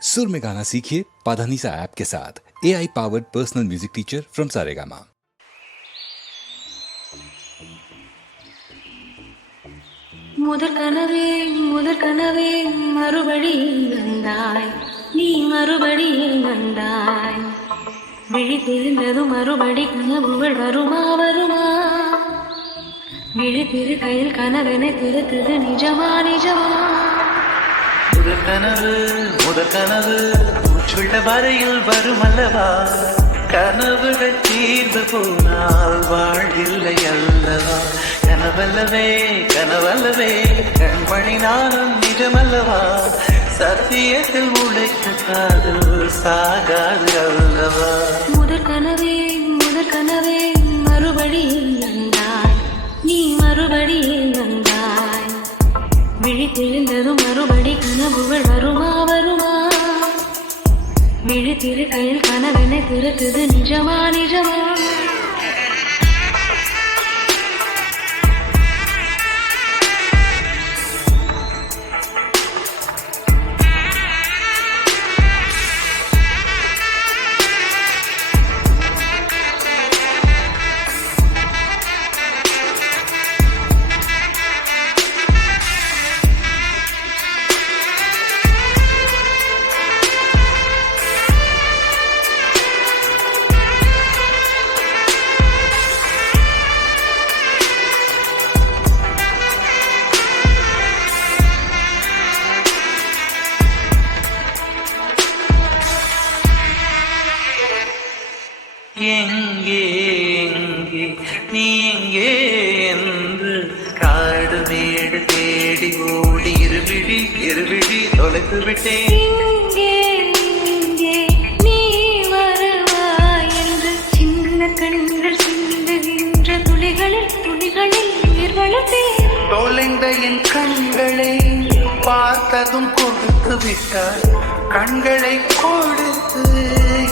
सुर में गाना सीखिए पाधानीसा ऐप के साथ। AI powered personal music teacher from Saregama. முதற் கனவே மறுபடி வந்தாய், நீ மறுபடி வந்தாய். விழி தெரிந்ததும் மறுபடி கனவுகள் வருமா வருமா? விழி திரு கையில் கனவென திருத்தது நிஜமா நிஜமா? முதற் கனவு மூச்சுள்ள வரையில் வரும் அல்லவா? கனவுகள் தீர்ந்து போனால் வாழ்வில்லை அல்லவா? கனவல்லவே கனவல்லவே கண்மணி நானும் நிஜமல்லவா? சத்தியத்தில் உழைக்க காதல் சாகாது அல்லவா? முதற் கனவே மறுபடி வந்தாய், நீ மறுபடி வந்தாய். விழி தெரிந்ததும் மறுபடி கனவுகள் வருமா வருமா? விழி திரு கையில் கனவென திருத்தது நிஜமா நிஜமா? எங்கே எங்கே நீ எங்கே என்று காடு மேடு தேடி ஓடி இருவிழி தொலைத்து விட்டேன். இங்கே இங்கே நீ வருவாய் என்று சின்ன கண்கள் சிந்துகின்ற துளிகளில் உயிர் வளர்த்தேன். தொலைந்த என் கண்களை பார்த்ததும் கொடுத்து விட்டார், கண்களை கொடுத்து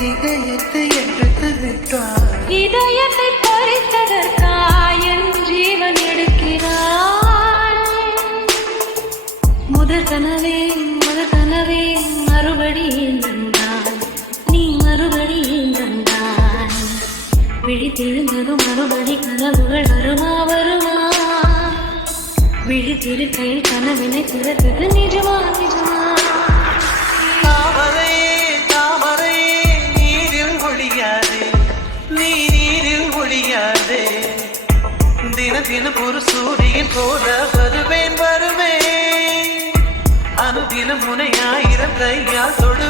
இதயத்தை எடுத்து விட்டார். இதயத்தை பறித்ததற்காய் என் ஜீவன் எடுக்கிறாய். முதற் கனவே மறுபடி வந்தாய், நீ மறுபடி வந்தாய். விழி தெரிந்ததும் மறுபடி கனவுகள் வருமா வருமா? விழி திரு கையில் கனவினை திறத்தது நிஜமா நிஜமா? தாமரை நீரில் ஒழியாதே, நீ நீரில் ஒழியாதே. தினம் ஒரு சூரியன் போல வருவேன். அனுதினம் முனை 1000 கையால் தொடு